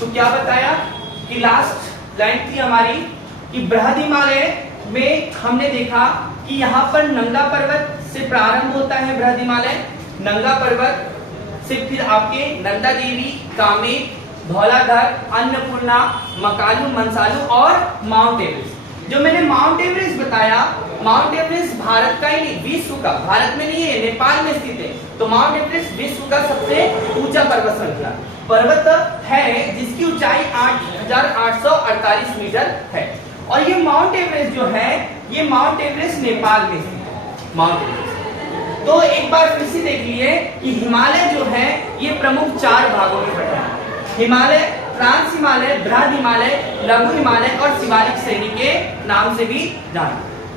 तो क्या बताया कि लास्ट लाइन थी हमारी कि बृहद हिमालय में हमने देखा कि यहाँ पर नंगा पर्वत से प्रारंभ होता है बृहद हिमालय, नंगा पर्वत से फिर आपके नंदा देवी, कामेट, धौलाधर, अन्नपूर्णा, मकालू, मंसालू और माउंट एवरेस्ट। जो मैंने माउंट एवरेस्ट बताया, माउंट एवरेस्ट भारत का ही नहीं, विश्व का, भारत में नहीं है, नेपाल में स्थित है। तो माउंट एवरेस्ट विश्व का सबसे ऊंचा पर्वत श्रृंखला पर्वत है जिसकी ऊंचाई 8,848 मीटर है। और ये माउंट एवरेस्ट जो है, ये माउंट एवरेस्ट नेपाल में है, माउंट एवरेस्ट। तो एक बार फिर से देख लिए कि हिमालय जो है ये प्रमुख 4 भागों में बटा है। हिमालय, ट्रांस हिमालय, बृहद हिमालय, लघु हिमालय और शिवालिक श्रेणी के नाम से भी जाना।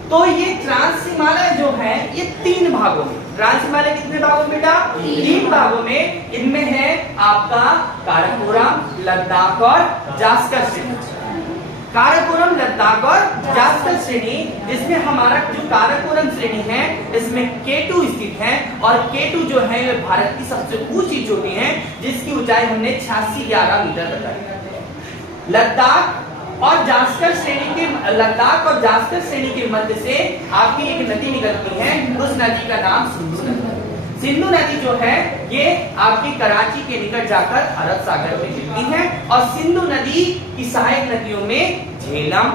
तो ये ट्रांस हिमालय जो है ये 3 भागों में, ट्रांस हिमालय कितने भागों में बेटा? 3 भागों में। इनमें है आपका काराकोरम, लद्दाख और जास्कर श्रेणी। काराकोरम, लद्दाख और जास्कर श्रेणी, जिसमें हमारा जो काराकोरम श्रेणी है इसमें K2 स्थित है और K2 जो है ये भारत की सबसे ऊंची चोटी है जिसकी ऊंचाई हमने 8611 मीटर बताई। लद्दाख और जास्कर श्रेणी के, लद्दाख और जास्कर श्रेणी के मध्य से आपकी एक नदी निकलती है, उस नदी का नाम सिंधु नदी। सिंधु नदी जो है ये आपकी कराची के निकट जाकर अरब सागर में मिलती है और सिंधु नदी की सहायक नदियों में झेलम,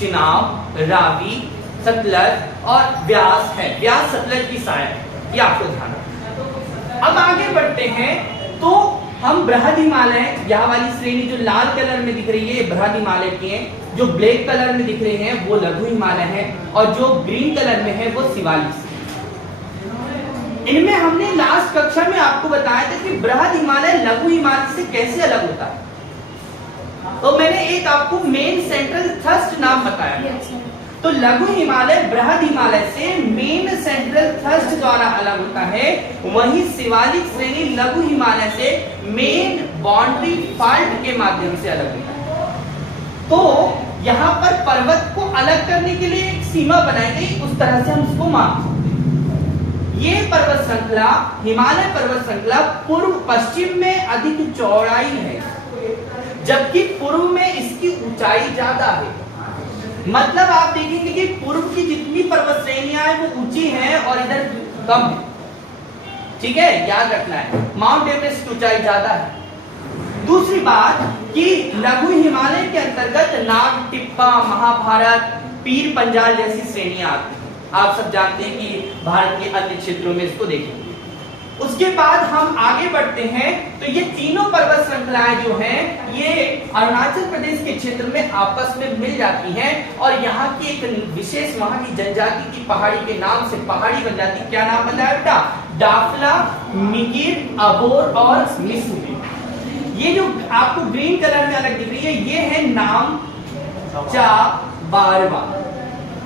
चिनाब, रावी, सतलज और व्यास है। व्यास सतलज की सहायक, ये आपको ध्यान रखना। अब आगे बढ़ते हैं तो हम बृहद हिमालय, यह वाली श्रेणी जो लाल कलर में दिख रही है ये बृहद हिमालय की है, जो ब्लैक कलर में दिख रहे हैं वो लघु हिमालय है और जो ग्रीन कलर में है वो शिवालिक। इनमें हमने लास्ट कक्षा में आपको बताया था कि बृहद हिमालय लघु हिमालय से कैसे अलग होता है। तो मैंने एक आपको मेन सेंट्रल थ्रस्ट नाम बताया। तो लघु हिमालय बृहद हिमालय से मेन सेंट्रल थ्रस्ट द्वारा अलग होता है, वहीं शिवालिक श्रेणी लघु हिमालय से मेन बाउंड्री फॉल्ट के माध्यम से अलग होता है। तो यहाँ पर पर्वत को अलग करने के लिए एक सीमा बनाई गई, उस तरह से हम उसको मानते हैं। ये पर्वत श्रृंखला, हिमालय पर्वत श्रृंखला पूर्व पश्चिम में अधिक चौड़ाई है, जबकि पूर्व में इसकी ऊंचाई ज्यादा है। मतलब आप देखेंगे कि पूर्व की जितनी पर्वत श्रेणियां हैं वो ऊंची हैं और इधर कम है। ठीक है, याद रखना है, माउंट एवरेस्ट की ऊंचाई ज्यादा है। दूसरी बात कि लघु हिमालय के अंतर्गत नाग टिप्पा, महाभारत, पीर पंजाल जैसी श्रेणियां आती हैं। आप सब जानते हैं कि भारत के अन्य क्षेत्रों में इसको देखेंगे। उसके बाद हम आगे बढ़ते हैं तो ये तीनों पर्वत श्रृंखलाएं जो हैं ये अरुणाचल प्रदेश के क्षेत्र में आपस में मिल जाती हैं और यहाँ की एक विशेष, वहां की जनजाति की पहाड़ी के नाम से पहाड़ी बन जाती है। क्या नाम बताया बेटा? डाफला, मिगिर, अबोर और मिसमी। ये जो आपको ग्रीन कलर में अलग दिख रही है ये है नामचा बारवा।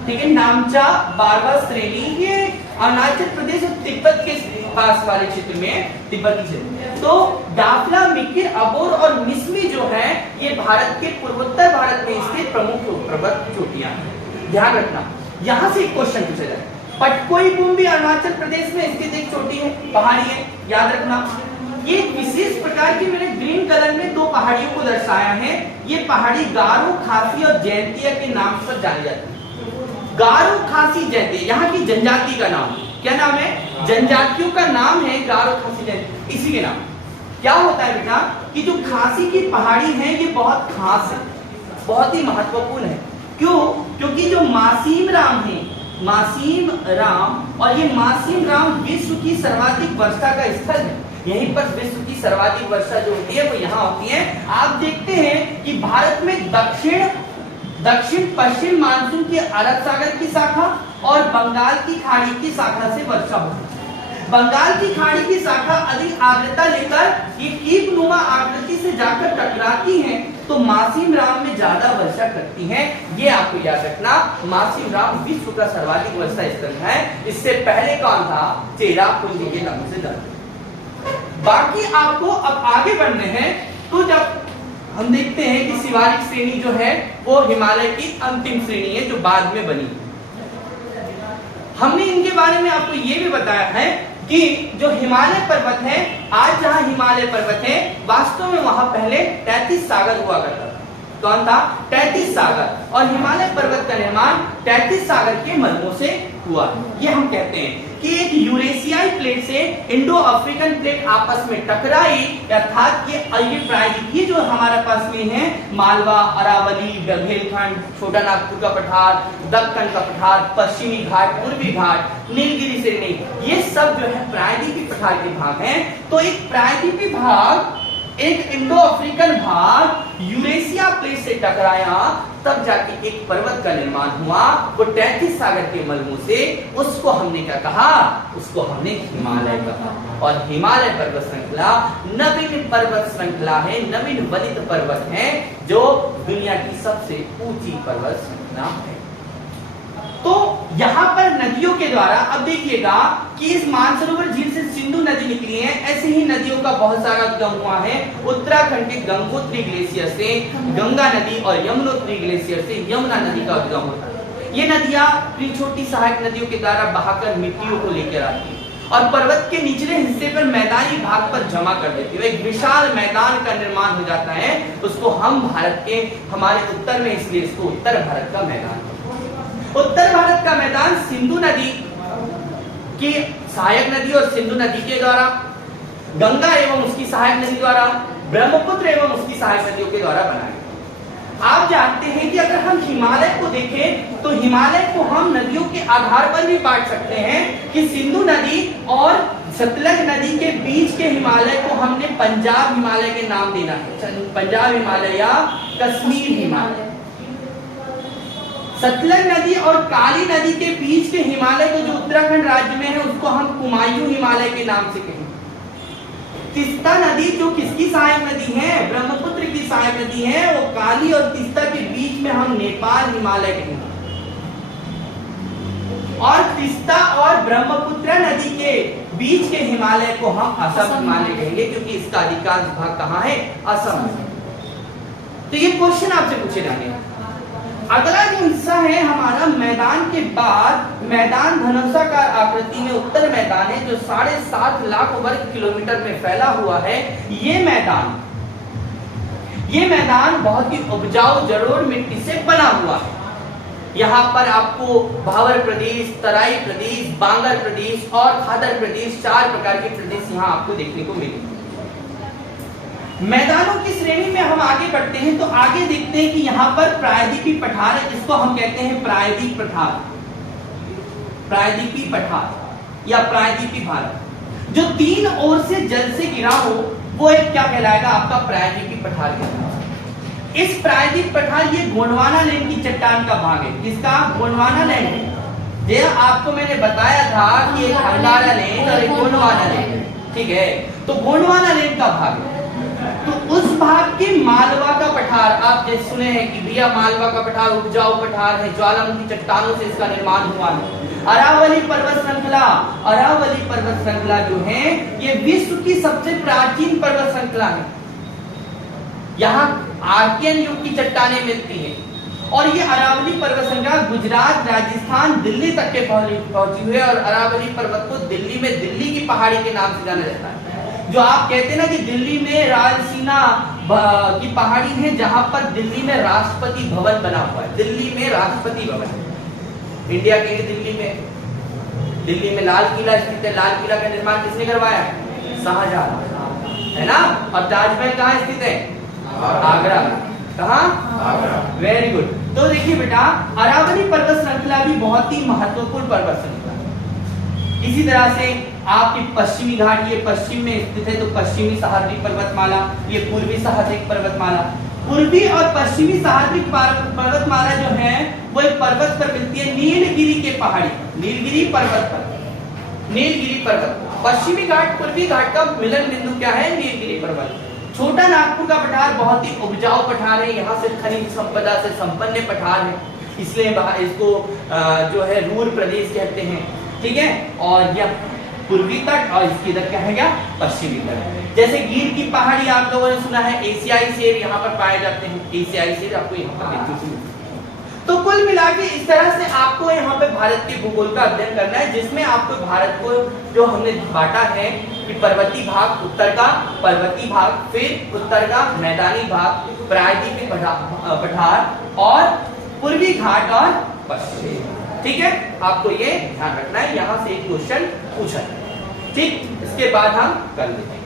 ठीक है, नामचा बारवा श्रेणी ये अरुणाचल प्रदेश और तिब्बत के पास वाले क्षेत्र में, तिब्बती क्षेत्र। तो डाफला, मिकिर, अबोर और मिसमी जो है ये भारत के पूर्वोत्तर भारत में स्थित प्रमुख पर्वत चोटियां हैं। ध्यान रखना, यहां से एक क्वेश्चन पूछा जाए। पटकोई बूम भी अरुणाचल प्रदेश में स्थित एक चोटी है, पहाड़ी है, याद रखना। ये विशेष प्रकार की मैंने ग्रीन कलर में 2 पहाड़ियों को दर्शाया है। ये पहाड़ी गारो, खासी और जयंतिया के नाम पर जानी जाती है। गारो, खासी, जयंतिया यहाँ की जनजाति का नाम। क्या नाम है? जनजातियों का नाम है गारो, खासी, जयंतिया, इसी के नाम। क्या होता है बेटा कि जो खासी की पहाड़ी है ये बहुत खास है, बहुत ही महत्वपूर्ण है। क्यों? क्योंकि जो मासीम राम है, मासीम राम, और ये मासीम राम विश्व की सर्वाधिक वर्षा का स्थल है। यहीं पर विश्व की सर्वाधिक वर्षा जो होती है वो यहाँ होती है। आप देखते हैं कि भारत में दक्षिण पश्चिम मानसून की अरब सागर की शाखा और बंगाल की खाड़ी की शाखा से वर्षा होती है। बंगाल की खाड़ी की शाखा अधिक आर्द्रता लेकर ये कीप नुमा आकृति से जाकर टकराती हैं, तो मासीम राम में ज्यादा वर्षा करती हैं। ये आपको याद रखना, मासीम राम विश्व का सर्वाधिक वर्षा स्थल है। इससे पहले कौन था? चेरापूंजी के नाम से जाना। बाकी आपको अब आगे बढ़ने हैं तो जब हम देखते हैं कि शिवालिक श्रेणी जो है वो हिमालय की अंतिम श्रेणी है जो बाद में बनी। हमने इनके बारे में आपको ये भी बताया है कि जो हिमालय पर्वत है, आज जहां हिमालय पर्वत है वास्तव में वहां पहले 33 सागर हुआ करता था। कौन था? 33 सागर। और हिमालय पर्वत का निर्माण 33 सागर के मलबों से हुआ। ये हम कहते हैं कि एक यूरेशियाई प्लेट से इंडो अफ्रीकन प्लेट आपस में टकराई, अर्थात ये प्रायद्वीप, ये जो हमारे पास में है मालवा, अरावली, बुंदेलखंड, छोटा नागपुर का पठार, दक्कन का पठार, पश्चिमी घाट, पूर्वी घाट, नीलगिरी श्रेणी, ये सब जो है प्रायद्वीपीय पठार के भाग हैं। तो एक प्रायद्वीपीय भाग, एक इंडो अफ्रीकन भाग यूरेशिया प्लेट से टकराया, तब जाके एक पर्वत का निर्माण हुआ, वो 33 सागर के मलबों से। उसको हमने क्या कहा? उसको हमने हिमालय कहा। और हिमालय पर्वत श्रृंखला नवीन पर्वत श्रृंखला है, नवीन वलित पर्वत है, जो दुनिया की सबसे ऊंची पर्वत श्रृंखला है। तो यहां पर नदियों के द्वारा, अब देखिएगा कि इस मानसरोवर झील से सिंधु नदी निकली है, ऐसे ही नदियों का बहुत सारा उद्गम हुआ है। उत्तराखंड के गंगोत्री ग्लेशियर से गंगा नदी और यमुनोत्री ग्लेशियर से यमुना नदी का उद्गम होता है। ये नदियां अपनी छोटी सहायक नदियों के द्वारा बहाकर मिट्टियों को लेकर आती है और पर्वत के निचले हिस्से पर मैदानी भाग पर जमा कर देती है। एक विशाल मैदान का निर्माण हो जाता है। उसको हम भारत के, हमारे उत्तर में, इसलिए इसको उत्तर भारत का मैदान, उत्तर भारत का मैदान सिंधु नदी की सहायक नदी और सिंधु नदी के द्वारा, गंगा एवं उसकी सहायक नदी द्वारा, ब्रह्मपुत्र एवं उसकी सहायक नदियों के द्वारा बना है। आप जानते हैं कि अगर हम हिमालय को देखें तो हिमालय को हम नदियों के आधार पर भी बांट सकते हैं कि सिंधु नदी और सतलज नदी के बीच के हिमालय को हमने पंजाब हिमालय के नाम देना है, पंजाब हिमालय या कश्मीर हिमालय। सतलज नदी और काली नदी के बीच के हिमालय को, जो उत्तराखंड राज्य में है, उसको हम कुमायूं हिमालय के नाम से कहेंगे। तीस्ता नदी जो किसकी सहायक नदी है? ब्रह्मपुत्र की सहायक नदी है, वो काली और तीस्ता के बीच में हम नेपाल हिमालय कहेंगे। और तीस्ता और ब्रह्मपुत्र नदी के बीच के हिमालय को हम असम हिमालय कहेंगे, क्योंकि इसका अधिकांश भाग कहाँ है? असम। तो ये क्वेश्चन आपसे पूछे जाएंगे। अगला जो हिस्सा है हमारा, मैदान के बाद मैदान धनुषाकार आकृति में उत्तर मैदान है, जो 7.5 लाख वर्ग किलोमीटर में फैला हुआ है। ये मैदान बहुत ही उपजाऊ जलोढ़ मिट्टी से बना हुआ है। यहाँ पर आपको भावर प्रदेश, तराई प्रदेश, बांगर प्रदेश और खादर प्रदेश, 4 प्रकार के प्रदेश यहाँ आपको देखने को मिलेंगे। मैदानों की श्रेणी में हम आगे बढ़ते हैं तो आगे देखते हैं कि यहाँ पर प्रायद्वीपीय पठार है, जिसको हम कहते हैं प्रायद्वीप पठार, प्रायद्वीपीय पठार या प्रायद्वीपीय भारत। जो 3 ओर से जल से घिरा हो वो एक क्या कहलाएगा? आपका प्रायद्वीपीय पठार कहलाएगा। इस प्रायद्वीप पठार, ये गोंडवाना लैंड की चट्टान का भाग है। किसका? गोंडवाना लैंड। ये आपको मैंने बताया था कि एक अंगारा लैंड और एक गोंडवाना लैंड, ठीक है? तो गोंडवाना लैंड का भाग है। तो उस भाग के मालवा का पठार, आप जैसे सुने हैं कि भैया मालवा का पठार उपजाऊ पठार है, ज्वालामुखी चट्टानों से इसका निर्माण हुआ है। अरावली पर्वत श्रृंखला, अरावली पर्वत श्रृंखला जो है ये विश्व की सबसे प्राचीन पर्वत श्रृंखला है। यहाँ आर्कियन युग की चट्टानें मिलती हैं और ये अरावली पर्वत श्रृंखला गुजरात, राजस्थान, दिल्ली तक के पहुंची हुई है। और अरावली पर्वत को दिल्ली में दिल्ली की पहाड़ी के नाम से जाना जाता है। जो आप कहते हैं ना कि दिल्ली में राजसीना की पहाड़ी है, जहां पर दिल्ली में राष्ट्रपति भवन बना हुआ है। दिल्ली में राष्ट्रपति भवन, इंडिया के दिल्ली में लाल किला स्थित है। लाल किला का निर्माण किसने करवाया? शाहजहां, है ना? और ताजमहल कहाँ स्थित है? आगरा। कहाँ? आगरा। Very good. तो देखिए बेटा, अरावली पर्वत श्रृंखला भी बहुत ही महत्वपूर्ण पर्वत श्रृंखला। इसी तरह से आपकी पश्चिमी घाट, ये पश्चिम में स्थित है, तो पश्चिमी सह्याद्री पर्वतमाला, ये पूर्वी सह्याद्री पर्वतमाला। पूर्वी और पश्चिमी सह्याद्री पर्वतमाला जो है वो एक पर्वत पर मिलती है, नीलगिरी के पहाड़ी, नीलगिरी पर्वत पर, नीलगिरी पर्वत। पश्चिमी घाट पूर्वी घाट का मिलन बिंदु क्या है? नीलगिरी पर्वत। छोटा नागपुर का पठार बहुत ही उपजाऊ पठार है, यहाँ से खनिज संपदा से संपन्न पठार है, इसलिए इसको जो है रूर प्रदेश कहते हैं, ठीक है? और यह पूर्वी तट और इसकी इधर क्या है क्या? पश्चिमी तट। जैसे गिर की पहाड़ी आप लोगों ने सुना है, एशियाई शेर यहाँ पर पाए जाते हैं। एशियाई शेर आपको यहाँ पर देखने को मिलते हैं। तो कुल मिला के इस तरह से आपको यहाँ पे भारत के भूगोल का अध्ययन करना है, जिसमें आपको भारत को जो हमने बांटा है कि पर्वतीय भाग उत्तर का, पर्वतीय भाग फिर उत्तर का मैदानी भाग, प्रायद्वीपीय पठार और पूर्वी घाट और पश्चिम। ठीक है, आपको ये ध्यान रखना है, यहां से एक क्वेश्चन पूछा है। ठीक, इसके बाद हम कर लेते हैं।